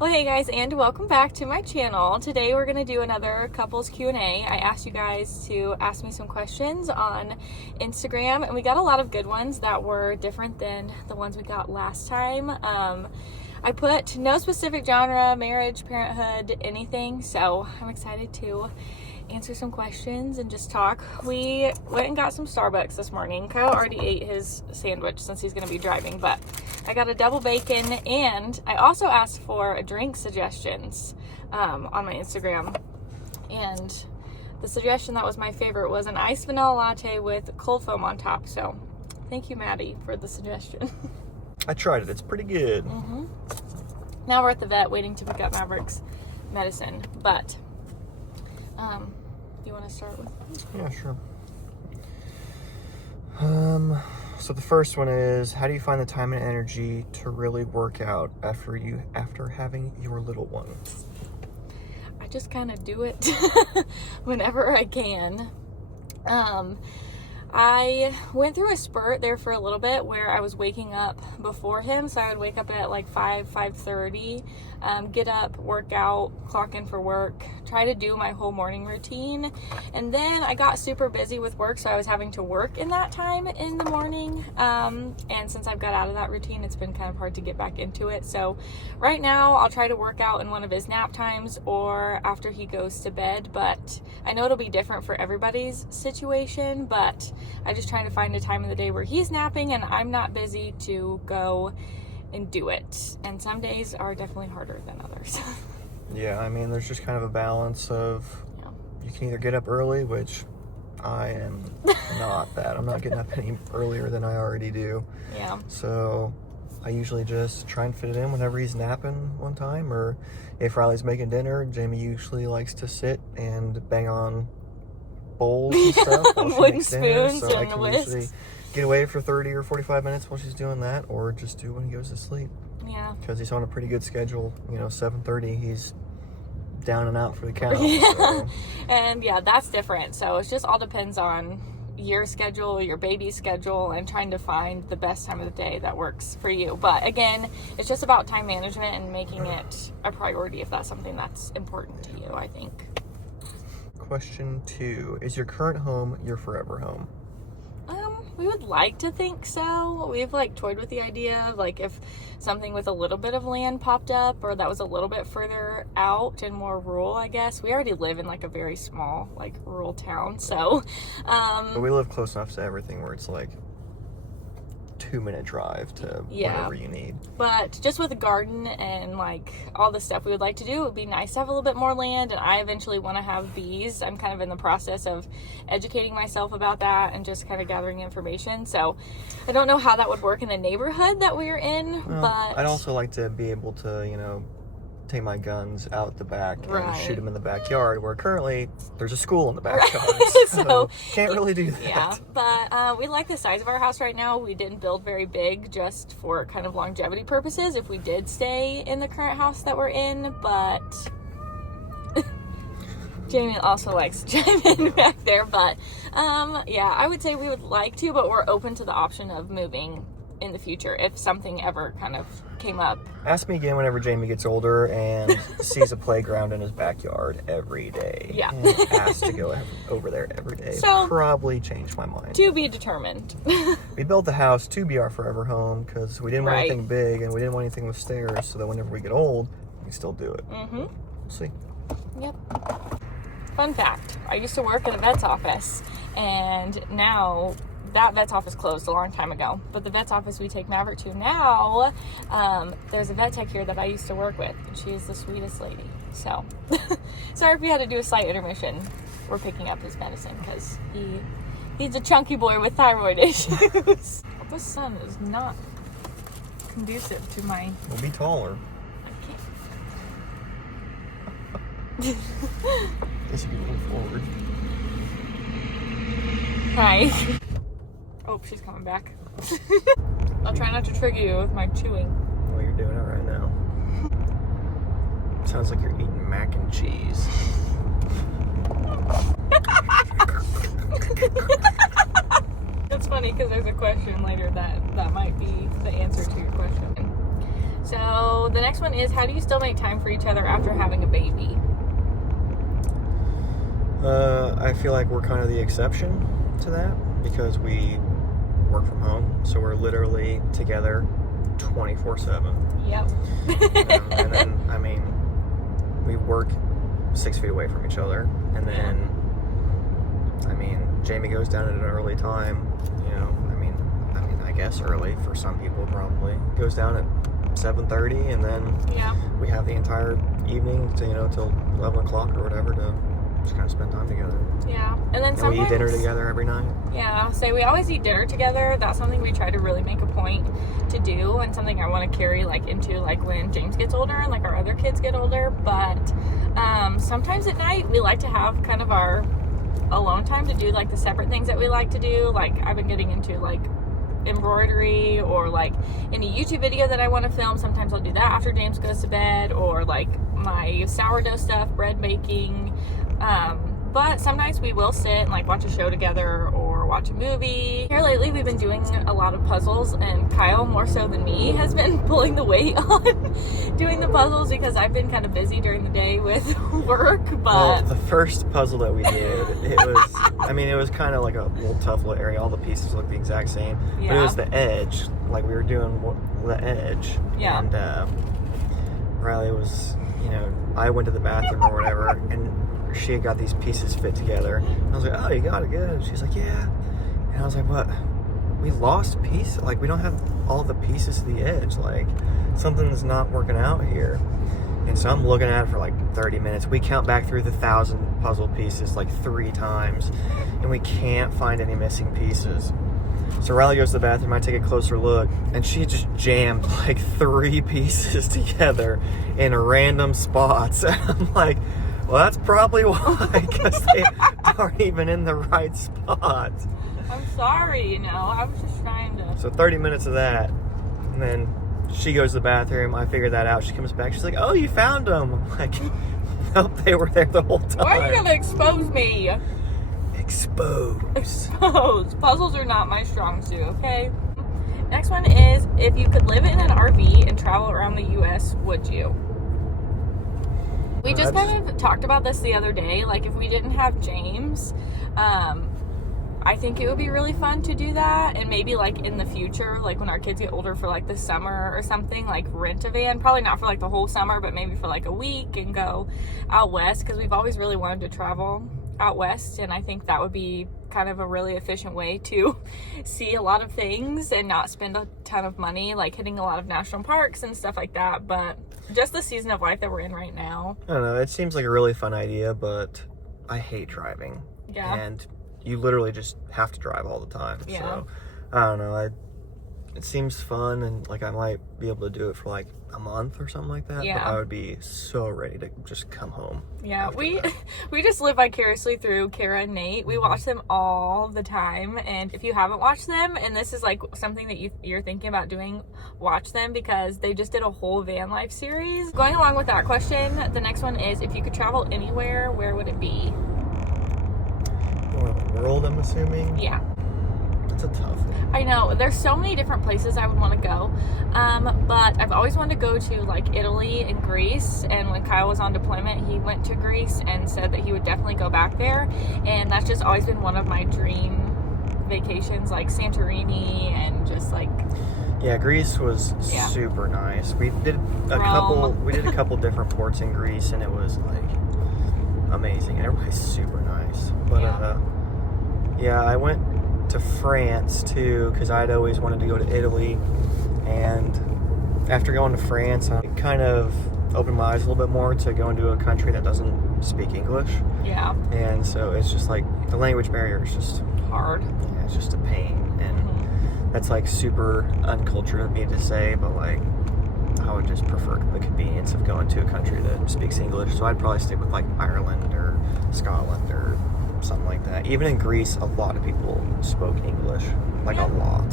Well, hey guys, and welcome back to my channel. Today we're going to do another couples Q&A. I asked you guys to ask me some questions on Instagram, and we got a lot of good ones that were different than the ones we got last time. I put no specific genre, marriage, parenthood, anything, so I'm excited to answer some questions and just talk. We went and got some Starbucks this morning. Kyle already ate his sandwich since he's going to be driving, but I got a double bacon, and I also asked for drink suggestions on my Instagram, and the suggestion that was my favorite was an iced vanilla latte with cold foam on top. So thank you, Maddie, for the suggestion. I tried it. It's pretty good. Now we're at the vet waiting to pick up Maverick's medicine, but do you want to start with? Yeah, sure. So the first one is, how do you find the time and energy to really work out after having your little one? I just kind of do it whenever I can. I went through a spurt there for a little bit where I was waking up before him. So I would wake up at like 5:30, get up, work out, clock in for work, try to do my whole morning routine. And then I got super busy with work, so I was having to work in that time in the morning. And since I've got out of that routine, it's been kind of hard to get back into it. So right now I'll try to work out in one of his nap times or after he goes to bed. But I know it'll be different for everybody's situation, but I just try to find a time of the day where he's napping and I'm not busy to go and do it. And some days are definitely harder than others. Yeah, I mean, there's just kind of a balance of, you can either get up early, which I am not that. I'm not getting up any earlier than I already do. Yeah. So I usually just try and fit it in whenever he's napping one time, or if Riley's making dinner, Jamie usually likes to sit and bang on bowls and stuff while she wooden makes dinner, spoons so I and can whisks. usually get away for 30 or 45 minutes while she's doing that, or just do when he goes to sleep. Yeah. Because he's on a pretty good schedule. 7:30 he's down and out for the count. Yeah. So. And yeah, that's different. So it just all depends on your schedule, your baby's schedule, and trying to find the best time of the day that works for you. But again, it's just about time management and making it a priority if that's something that's important to you, I think. Question 2. Is your current home your forever home? We would like to think so. We've toyed with the idea of if something with a little bit of land popped up or that was a little bit further out and more rural, I guess. We already live in a very small rural town, so But we live close enough to everything where it's 2-minute drive to whatever you need. But just with a garden and all the stuff we would like to do, it would be nice to have a little bit more land. And I eventually want to have bees. I'm kind of in the process of educating myself about that and just kind of gathering information. So I don't know how that would work in the neighborhood that we're in, but I'd also like to be able to, take my guns out the back and shoot them in the backyard, where currently there's a school in the backyard. So can't really do that. Yeah, but we like the size of our house right now. We didn't build very big just for kind of longevity purposes if we did stay in the current house that we're in, but Jamie also likes to chime in back there. But yeah, I would say we would like to, but we're open to the option of moving in the future if something ever kind of came up. Ask me again whenever Jamie gets older and sees a playground in his backyard every day. Yeah. And has to go over there every day. So, probably change my mind. To be determined. We built the house to be our forever home because we didn't want anything big and we didn't want anything with stairs, so that whenever we get old, we still do it. We'll see. Yep. Fun fact, I used to work in a vet's office, and now that vet's office closed a long time ago, but the vet's office we take Maverick to now, there's a vet tech here that I used to work with, and she is the sweetest lady. So, sorry if we had to do a slight intermission. We're picking up his medicine because he's a chunky boy with thyroid issues. This sun is not conducive to my... We'll be taller. I can't. This will be moving forward. Hi. Oh, she's coming back. I'll try not to trigger you with my chewing. Well, you're doing it right now. Sounds like you're eating mac and cheese. It's funny because there's a question later that might be the answer to your question. So the next one is, how do you still make time for each other after having a baby? I feel like we're kind of the exception to that because we work from home, so we're literally together 24/7. Yep. And then, I mean, we work 6 feet away from each other, and then, I mean, Jamie goes down at an early time, you know, I guess early for some people probably. Goes down at 7:30, and then we have the entire evening to, till 11 o'clock or whatever to just kind of spend time together. Yeah. And then sometimes we eat dinner together every night. Yeah. So we always eat dinner together. That's something we try to really make a point to do, and something I want to carry like into like when James gets older and like our other kids get older. But sometimes at night we like to have kind of our alone time to do like the separate things that we like to do. Like I've been getting into like embroidery or like any YouTube video that I want to film. Sometimes I'll do that after James goes to bed, or like my sourdough stuff, bread baking. But sometimes we will sit and like watch a show together or watch a movie. Here lately we've been doing a lot of puzzles, and Kyle, more so than me, has been pulling the weight on doing the puzzles because I've been kind of busy during the day with work. But well, the first puzzle that we did, it was kind of like a little tough little area. All the pieces look the exact same, but it was the edge. Like we were doing the edge, and Riley was, I went to the bathroom or whatever, and she had got these pieces fit together. I was like, oh, you got it good. She's like, yeah. And I was like, what? We lost a piece? Like, we don't have all the pieces to the edge. Like, something's not working out here. And so I'm looking at it for like 30 minutes. We count back through the 1,000 puzzle pieces like 3 times, and we can't find any missing pieces. So Riley goes to the bathroom, I take a closer look, and she just jammed like 3 pieces together in random spots. And I'm like, well, that's probably why, because they aren't even in the right spot. I'm sorry, I was just trying to. So 30 minutes of that, and then she goes to the bathroom. I figure that out. She comes back. She's like, oh, you found them. I'm like, nope, they were there the whole time. Why are you going to expose me? Expose. Puzzles are not my strong suit, okay? Next one is, if you could live in an RV and travel around the U.S., would you? We just kind of talked about this the other day. Like, if we didn't have James, I think it would be really fun to do that. And maybe, like, in the future, like, when our kids get older for, like, the summer or something, like, rent a van. Probably not for, like, the whole summer, but maybe for, like, a week and go out west. Because we've always really wanted to travel out west. And I think that would be kind of a really efficient way to see a lot of things and not spend a ton of money, like, hitting a lot of national parks and stuff like that. But just the season of life that we're in right now. I don't know. It seems like a really fun idea, but I hate driving. Yeah. And you literally just have to drive all the time. Yeah. So, I don't know. It seems fun, and, like, I might be able to do it for, like, a month or something like that. Yeah. But I would be so ready to just come home. Yeah, we just live vicariously through Kara and Nate. We watch them all the time, and if you haven't watched them, and this is like something that you're thinking about doing, watch them, because they just did a whole van life series. Going along with that question, the next one is, if you could travel anywhere, where would it be? Well, the world, I'm assuming? Yeah. It's a tough one. I know. There's so many different places I would want to go. But I've always wanted to go to like Italy and Greece. And when Kyle was on deployment, he went to Greece and said that he would definitely go back there. And that's just always been one of my dream vacations, like Santorini and just like... Yeah, Greece was super nice. We did a couple different ports in Greece, and it was like amazing. Everybody's super nice. But I went to France too, because I'd always wanted to go to Italy, and after going to France, I kind of opened my eyes a little bit more to going to a country that doesn't speak English. Yeah. And so it's just like the language barrier is just hard. Yeah, it's just a pain, and that's like super uncultured of me to say, but like I would just prefer the convenience of going to a country that speaks English. So I'd probably stick with like Ireland or Scotland or something like that. Even in Greece, a lot of people spoke English, like a lot.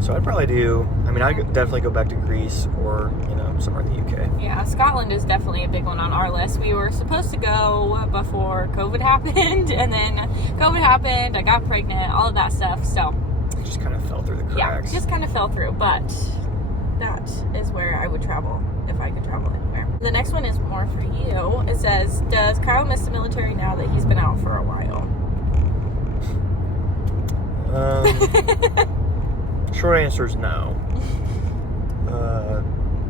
So I'd probably I'd definitely go back to Greece or, somewhere in the UK. Yeah, Scotland is definitely a big one on our list. We were supposed to go before COVID happened, and then COVID happened, I got pregnant, all of that stuff, so. It just kind of fell through the cracks. Yeah, it just kind of fell through, but that is where I would travel if I could travel anywhere. The next one is more for you. It says, does Kyle miss the military now that he's been out for a while? Short answer is no.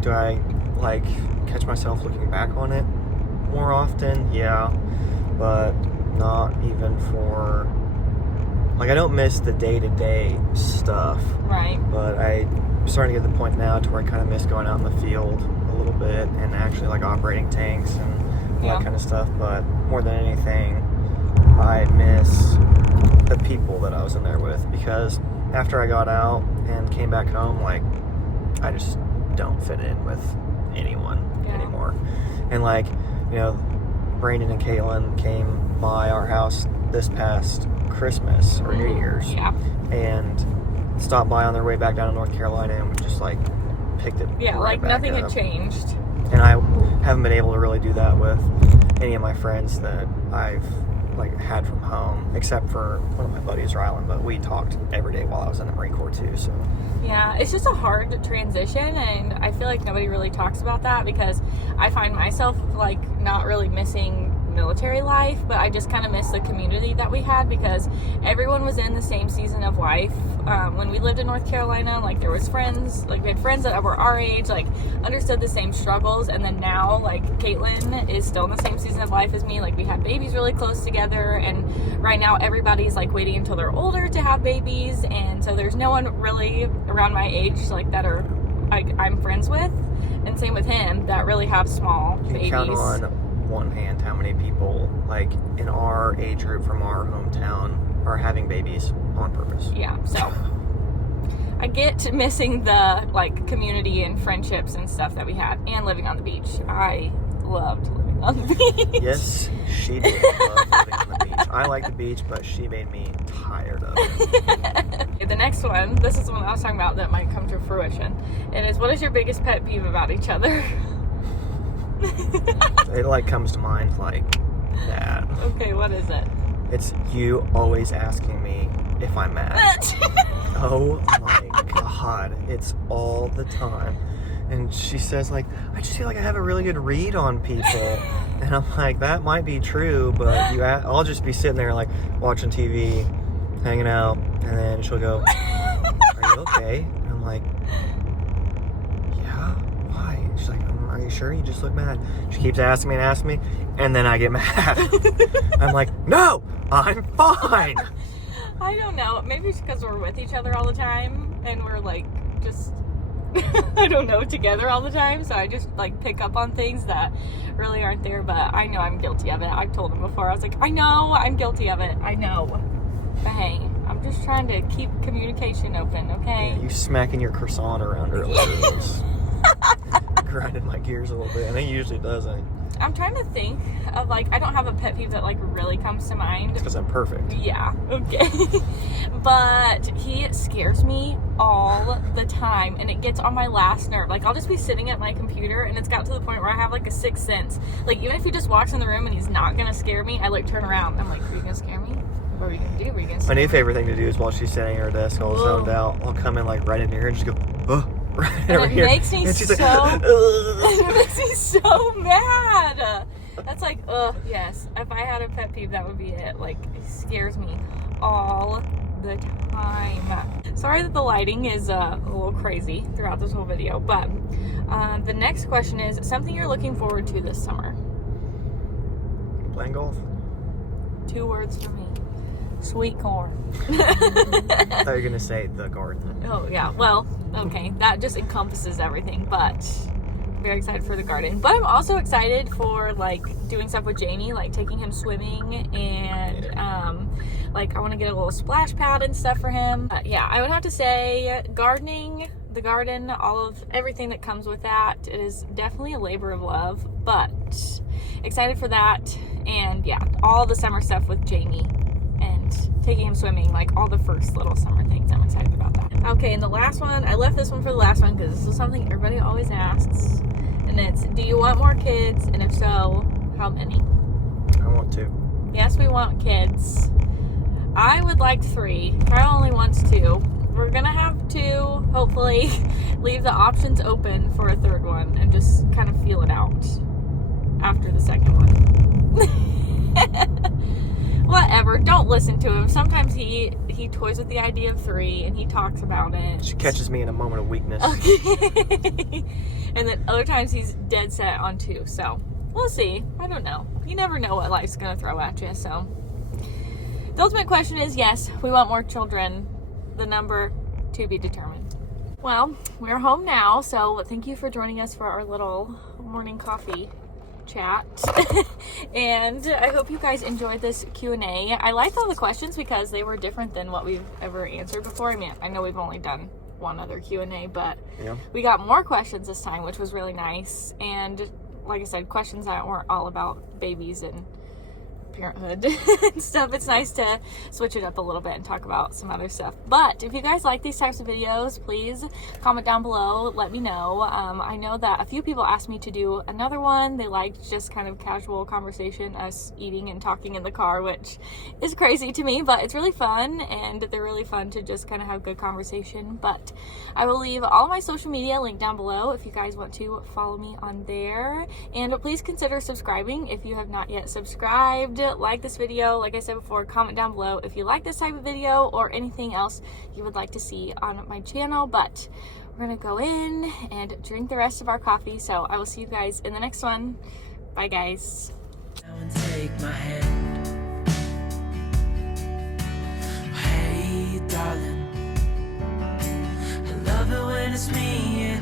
Do I like catch myself looking back on it more often? Yeah, but not even for like I don't miss the day-to-day stuff. Right. But I'm starting to get to the point now to where I kind of miss going out in the field a little bit and actually like operating tanks and all that kind of stuff. But more than anything, I miss the people that I was in there with, because after I got out and came back home, like I just don't fit in with anyone anymore. And like, you know, Brandon and Caitlin came by our house this past Christmas or New Year's and stopped by on their way back down to North Carolina, and we just like picked it right like back nothing up. had changed. And I haven't been able to really do that with any of my friends that I've like had from home, except for one of my buddies, Rylan, but we talked every day while I was in the Marine Corps too. So yeah, it's just a hard transition, and I feel like nobody really talks about that, because I find myself like not really missing military life, but I just kind of miss the community that we had, because everyone was in the same season of life. When we lived in North Carolina, like there was friends, like we had friends that were our age, like understood the same struggles, and then now like Caitlin is still in the same season of life as me. Like we had babies really close together, and right now everybody's like waiting until they're older to have babies, and so there's no one really around my age like that are like I'm friends with, and same with him, that really have small babies. You count on one hand how many people like in our age group from our hometown are having babies on purpose. Yeah, so I get missing the like community and friendships and stuff that we had, and living on the beach. I loved living on the beach. Yes, she did love living on the beach. I like the beach, but she made me tired of it. The next one, this is the one I was talking about that might come to fruition. It is, what is your biggest pet peeve about each other? It like comes to mind like that. Okay, what is it? It's you always asking me if I'm mad. Oh my god, it's all the time. And she says like, I just feel like I have a really good read on people. And I'm like, that might be true, but I'll just be sitting there like watching TV, hanging out, and then she'll go, are you okay? And I'm like, yeah, why? She's like, are you sure? You just look mad. She keeps asking me, and then I get mad. I'm like, no, I'm fine. I don't know. Maybe it's because we're with each other all the time, and we're like just I don't know, together all the time, so I just like pick up on things that really aren't there. But I know I'm guilty of it. I've told him before. I was like, I know I'm guilty of it. I know. But hey, I'm just trying to keep communication open, okay? Yeah, you smacking your croissant around earlier was grinding my gears a little bit, and it usually doesn't. I'm trying to think of like, I don't have a pet peeve that like really comes to mind. It's because I'm perfect. Yeah, okay. But he scares me all the time, and it gets on my last nerve. Like, I'll just be sitting at my computer, and it's got to the point where I have like a sixth sense. Like, even if he just walks in the room and he's not gonna scare me, I like turn around. I'm like, are you gonna scare me? What are we gonna do? Are we gonna scare My new me? favorite thing to do is while she's sitting at her desk all zoned out, I'll come in like right in here and just go, oh, right And over it here. makes me and she's so like, it makes me so mad. That's like, yes. If I had a pet peeve, that would be it. Like, it scares me all the time. Sorry that the lighting is a little crazy throughout this whole video, but the next question is something you're looking forward to this summer. playing golf. 2 words for me. Sweet corn. I thought you were going to say the garden. Oh, yeah. Well, okay. That just encompasses everything, but very excited for the garden. But I'm also excited for, like, doing stuff with Jamie, like taking him swimming, and, like, I want to get a little splash pad and stuff for him. Yeah, I would have to say gardening, the garden, all of everything that comes with that. It is definitely a labor of love, but excited for that. And, yeah, all the summer stuff with Jamie and taking him swimming, like all the first little summer things. I'm excited about that. Okay, and the last one, I left this one for the last one because this is something everybody always asks, and it's, do you want more kids, and if so, how many? I want to. Yes, we want kids. I would like 3. Kyle only wants 2. We're gonna have 2 hopefully leave the options open for a third one and just kind of feel it out after the second one. Whatever, don't listen to him. Sometimes he toys with the idea of 3 and he talks about it. She catches me in a moment of weakness. Okay. And then other times he's dead set on 2. So we'll see. I don't know. You never know what life's gonna throw at you. So the ultimate question is, yes, we want more children. The number to be determined. Well, we're home now, so thank you for joining us for our little morning coffee chat. And I hope you guys enjoyed this Q&A. I liked all the questions because they were different than what we've ever answered before. I mean, I know we've only done one other Q&A, but we got more questions this time, which was really nice. And like I said, questions that weren't all about babies and parenthood and stuff. It's nice to switch it up a little bit and talk about some other stuff. But if you guys like these types of videos, please comment down below, let me know. I know that a few people asked me to do another one. They liked just kind of casual conversation, us eating and talking in the car, which is crazy to me, but it's really fun, and they're really fun to just kind of have good conversation. But I will leave all of my social media linked down below if you guys want to follow me on there. And please consider subscribing if you have not yet subscribed. Like this video, like I said before, comment down below if you like this type of video or anything else you would like to see on my channel. But we're gonna go in and drink the rest of our coffee, so I will see you guys in the next one. Bye guys. Take my hand. Hey darling, I love it when it's me